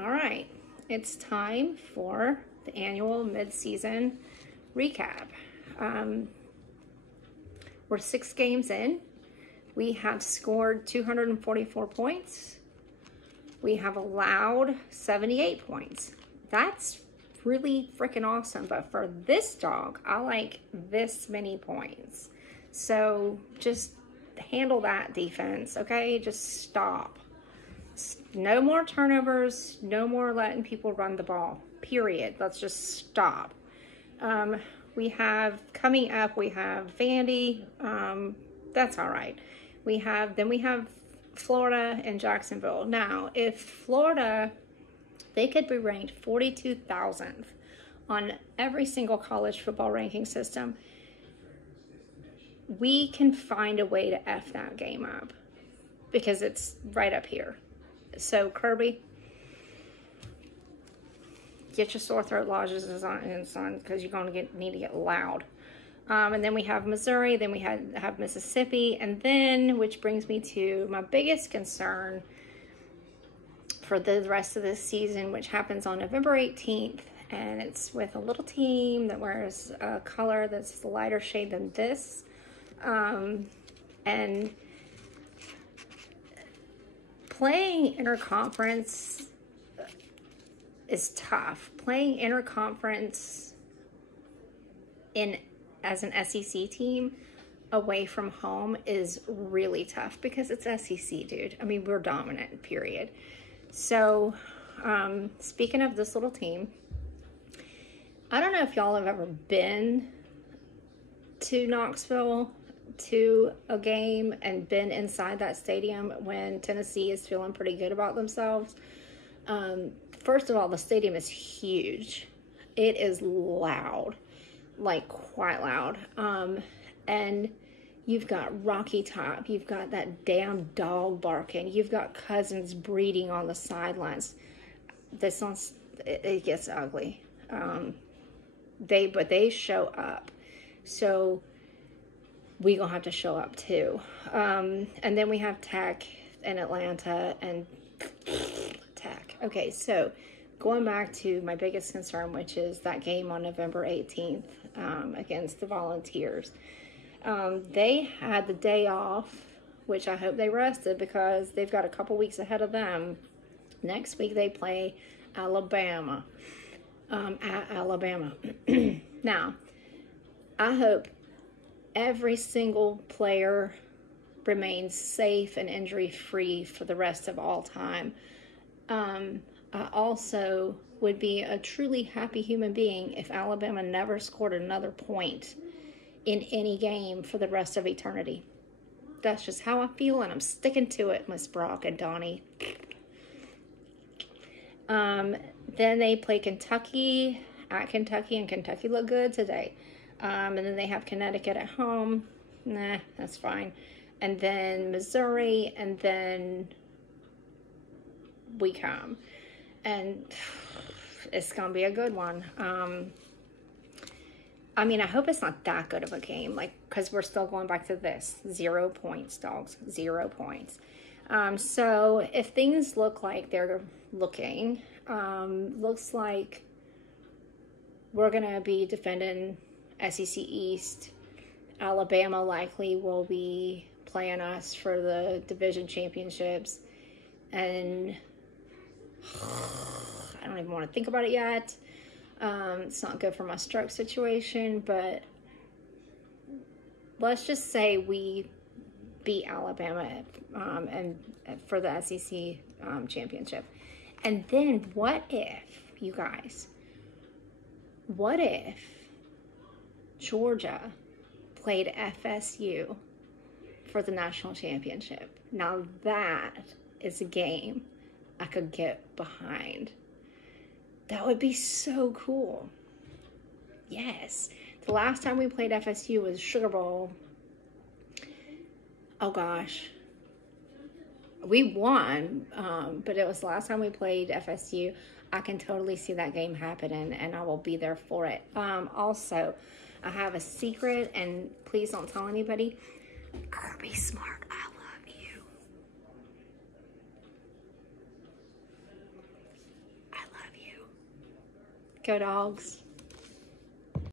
All right, it's time for the annual mid-season recap. We're 6 games in. We have scored 244 points. We have allowed 78 points. That's really freaking awesome. But for this dog, I like this many points. So just handle that defense, okay? Just stop. No more turnovers, no more letting people run the ball, period. Let's just stop. We have, coming up, we have Vandy. That's all right. We have Florida and Jacksonville. Now, if Florida, they could be ranked 42,000th on every single college football ranking system, we can find a way to F that game up because it's right up here. So, Kirby, get your sore throat lozenges on because you're going to need to get loud. And then we have Missouri, then we have Mississippi, and then, which brings me to my biggest concern for the rest of this season, which happens on November 18th, and it's with a little team that wears a color that's a lighter shade than this. And playing interconference is tough. Playing interconference as an SEC team away from home is really tough because it's SEC, dude. I mean, we're dominant, period. So, speaking of this little team, I don't know if y'all have ever been to Knoxville to a game and been inside that stadium when Tennessee is feeling pretty good about themselves. First of all, the stadium is huge. It is loud, like quite loud. And you've got Rocky Top. You've got that damn dog barking. You've got cousins breeding on the sidelines. This one's, it gets ugly. But they show up. So we gonna have to show up too. And then we have Tech and Atlanta and Tech. Okay, so going back to my biggest concern, which is that game on November 18th against the Volunteers. They had the day off, which I hope they rested because they've got a couple weeks ahead of them. Next week they play Alabama, at Alabama. Now, I hope every single player remains safe and injury-free for the rest of all time. I also would be a truly happy human being if Alabama never scored another point in any game for the rest of eternity. That's just how I feel, and I'm sticking to it, Miss Brock and Donnie. Then they play Kentucky at Kentucky, and Kentucky looked good today. And then they have Connecticut at home. Nah, that's fine. And then Missouri, and then we come. And it's going to be a good one. I mean, I hope it's not that good of a game, like, because we're still going back to this. 0 points, dogs. 0 points. So if things look like they're looking, looks like we're going to be defending SEC East. Alabama likely will be playing us for the division championships. And I don't even want to think about it yet. It's not good for my stroke situation, but let's just say we beat Alabama and for the SEC championship. And then what if, you guys, what if Georgia played FSU for the national championship? Now that is a game I could get behind. That would be so cool. Yes. The last time we played FSU was Sugar Bowl. Oh gosh. We won, but it was the last time we played FSU. I can totally see that game happening, and I will be there for it. Also, I have a secret, and please don't tell anybody. Kirby Smart, I love you. Go Dogs.